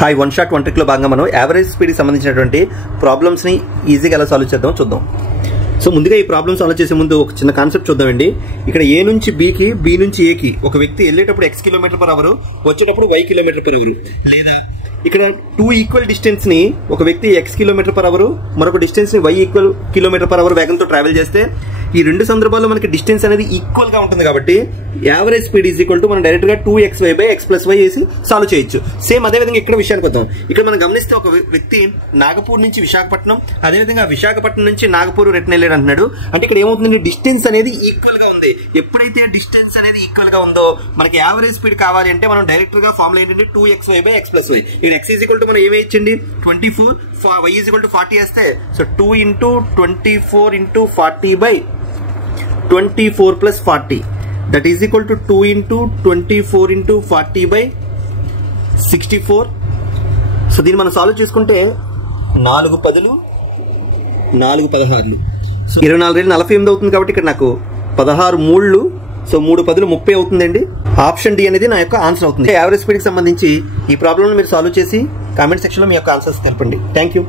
Hi one shot one trick లో భాగంగా మనం యావరేజ్ స్పీడ్ కి సంబంధించినటువంటి ప్రాబ్లమ్స్ ని ఈజీగా ఎలా సాల్వ్ చేద్దాం చూద్దాం. సో ముందుగా ఈ ప్రాబ్లమ్ సాల్వ్ చేసే ముందు ఒక చిన్న కాన్సెప్ట్ చూద్దామండి. ఇక్కడ ఏ నుంచి బికి, బి నుంచి ఏకి ఒక వ్యక్తి వెళ్ళేటప్పుడు x km/h, వచ్చేటప్పుడు y km/h, లేదా ఇక్కడ 2 ఈక్వల్ డిస్టెన్స్ ని ఒక వ్యక్తి x km/h మరొక డిస్టెన్స్ ని y km/h వేగంతో ట్రావెల్ చేస్తే ఈ రెండు సందర్భాల్లో మనకి డిస్టెన్స్ అనేది ఈక్వల్ గా ఉంటుంది కాబట్టి average speed is equal to మనం డైరెక్ట్ గా 2xy/x+y వేసి సాల్వ్ చేయొచ్చు. సేమ్ అదే విధంగా ఇక్కడ విషయానికి వద్దాం. ఇక్కడ మనం గమనిస్తే ఒక వ్యక్తి నాగపూర్ నుంచి విశాఖపట్నం, అదేవిధంగా విశాఖపట్నం నుంచి నాగపూర్ రిటర్న్ వెళ్ళాడు అంటున్నాడు. అంటే ఇక్కడ ఏమవుతుంది, డిస్టెన్స్ అనేది ఈక్వల్ గా ఉంది. ఎప్పుడైతే డిస్టెన్స్ అనేది ఈక్వల్ గా ఉందో మనకి యావరేజ్ స్పీడ్ కావాలి అంటే మనం డైరెక్ట్ గా ఫార్ములా ఏంటంటే 2xy/x+y. ఇక్కడ x ఈజ్ ఈక్వల్ టు మనం ఏమి ఇచ్చండి 24, y ఈజ్ ఈక్వల్ టు 40 వేస్తే so 2 × 24 × 40/24 + 40 that is equal to 2 × 24 × 40/64. So దీన్ని మనం సాల్వ్ చేసుకుంటే 4 10లు 4 16లు సో 24 48 అవుతుంది కాబట్టి ఇక్కడ నాకు 16 3లు సో 3 10లు 30 అవుతుందండి. ఆప్షన్ డి అనేది నా యొక్క ఆన్సర్ అవుతుంది. యావరేజ్ స్పీడ్ కి సంబంధించి ఈ ప్రాబ్లమ్ మీరు సాల్వ్ చేసి కామెంట్ సెక్షన్ లో మీ యొక్క ఆన్సర్స్ తెలపండి. Thank you.